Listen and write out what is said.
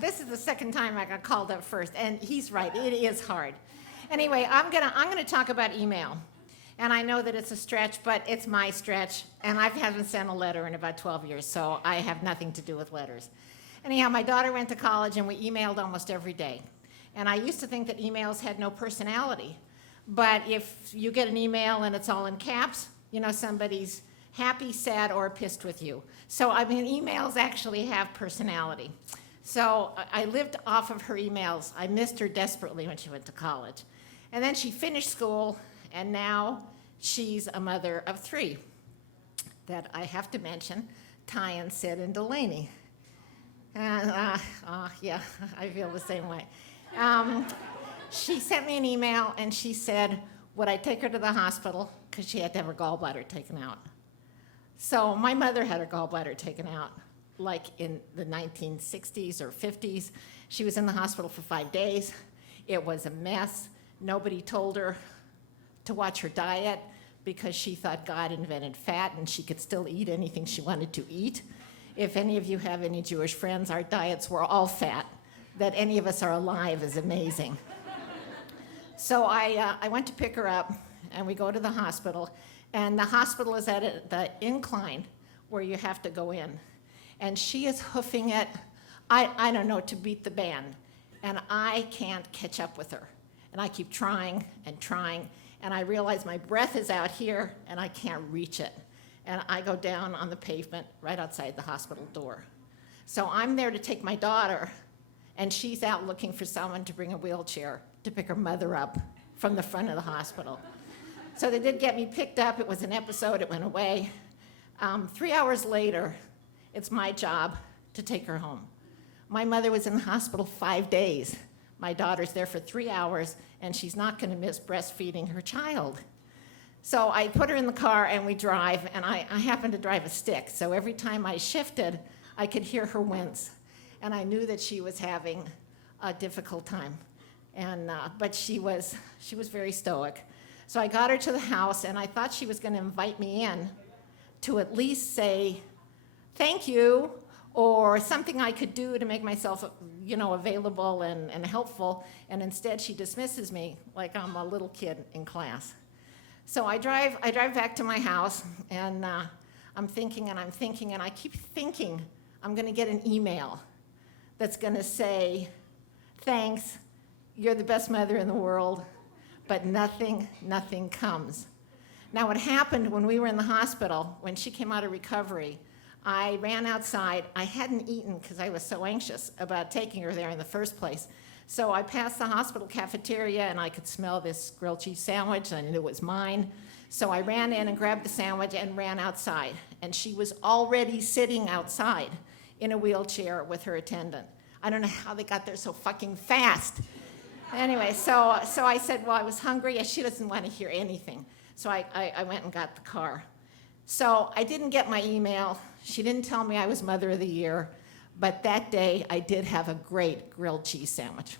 this is the second time I got called up first, and he's right. It is hard. Anyway, I'm gonna talk about email, and I know that it's a stretch, but it's my stretch, and I haven't sent a letter in about 12 years, so I have nothing to do with letters. Anyhow, my daughter went to college, and we emailed almost every day. And I used to think that emails had no personality, but if you get an email and it's all in caps, you know somebody's happy, sad, or pissed with you. So, I mean, emails actually have personality. So I lived off of her emails. I missed her desperately when she went to college. And then she finished school, and now she's a mother of 3 that I have to mention, Tyan, Sid, and Delaney. And, yeah, I feel the same way. She sent me an email, and she said, would I take her to the hospital, because she had to have her gallbladder taken out. So my mother had her gallbladder taken out, like in the 1960s or 50s. She was in the hospital for 5 days. It was a mess. Nobody told her to watch her diet because she thought God invented fat and she could still eat anything she wanted to eat. If any of you have any Jewish friends, our diets were all fat. That any of us are alive is amazing. So I went to pick her up, and we go to the hospital. And the hospital is at the incline where you have to go in. And she is hoofing it, I don't know, to beat the band. And I can't catch up with her. And I keep trying, and I realize my breath is out here, and I can't reach it. And I go down on the pavement right outside the hospital door. So I'm there to take my daughter, and she's out looking for someone to bring a wheelchair to pick her mother up from the front of the hospital. So they did get me picked up. It was an episode. It went away. 3 hours later, it's my job to take her home. My mother was in the hospital 5 days. My daughter's there for 3 hours, and she's not going to miss breastfeeding her child. So I put her in the car, and we drive, and I happen to drive a stick. So every time I shifted, I could hear her wince, and I knew that she was having a difficult time. But she was very stoic. So I got her to the house, and I thought she was going to invite me in to at least say thank you or something I could do to make myself, available and helpful. And instead, she dismisses me like I'm a little kid in class. So I drive back to my house, and I'm thinking, and I keep thinking I'm going to get an email that's going to say, thanks, you're the best mother in the world. But nothing comes. Now, what happened when we were in the hospital, when she came out of recovery, I ran outside. I hadn't eaten because I was so anxious about taking her there in the first place. So I passed the hospital cafeteria, and I could smell this grilled cheese sandwich, and I knew it was mine. So I ran in and grabbed the sandwich and ran outside. And she was already sitting outside in a wheelchair with her attendant. I don't know how they got there so fucking fast. Anyway, so I said, well, I was hungry, and she doesn't want to hear anything. So I went and got the car. So I didn't get my email. She didn't tell me I was Mother of the Year. But that day, I did have a great grilled cheese sandwich.